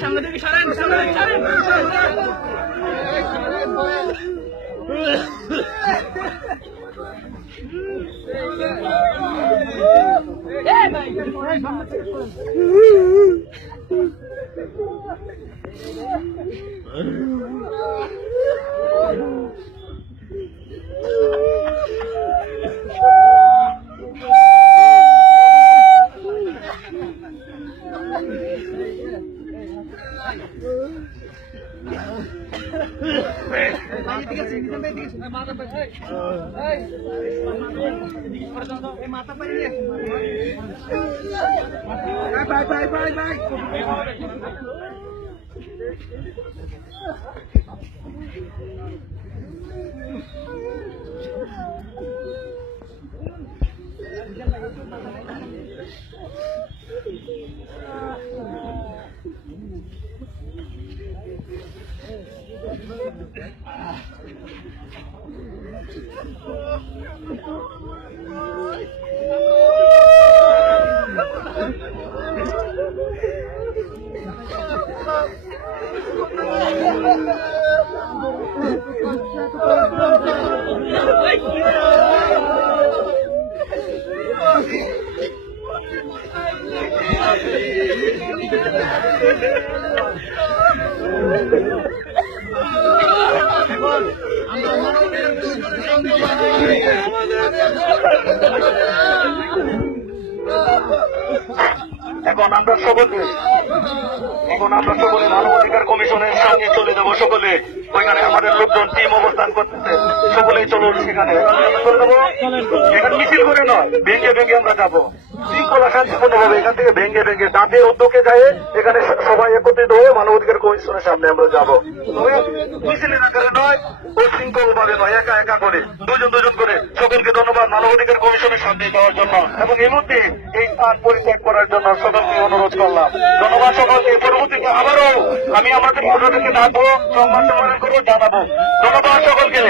সামনে থেকে সরেন, সামনে থেকে সরেন। মাথা পাই এখন আমরা সকলে মানবাধিকার কমিশনের সঙ্গে চলে যাব। সকলে ওইখানে আমাদের লোকজন টিম অবস্থান করতেছে, সকলেই চলুন সেখানে চলে যাবো। এখানে মিছিল করে নয়, ভেঙে ভেঙে আমরা যাবো শৃঙ্খলা শান্তিপূর্ণ ভাবে। এখান থেকে ভেঙে ভেঙে তাদের উদ্যোগে যায় এখানে সবাই একত্রিত হয়ে মানবাধিকার কমিশনের সামনে আমরা যাবো। তবে মিছিলের আকারে নয়, শৃঙ্খল ভাবে নয়, একা একা করে, দুজন করে। সকলকে ধন্যবাদ মানবাধিকার কমিশনের সামনে যাওয়ার জন্য এবং এই মধ্যে এই স্থান পরিত্যাগ করার জন্য সকলকে অনুরোধ করলাম। ধন্যবাদ সকলকে। পরবর্তীতে আবারও আমি আমাদের ভোটারদেরকে ডাকবো, সংবাদ সম্মেলন করে জানাবো। ধন্যবাদ সকলকে।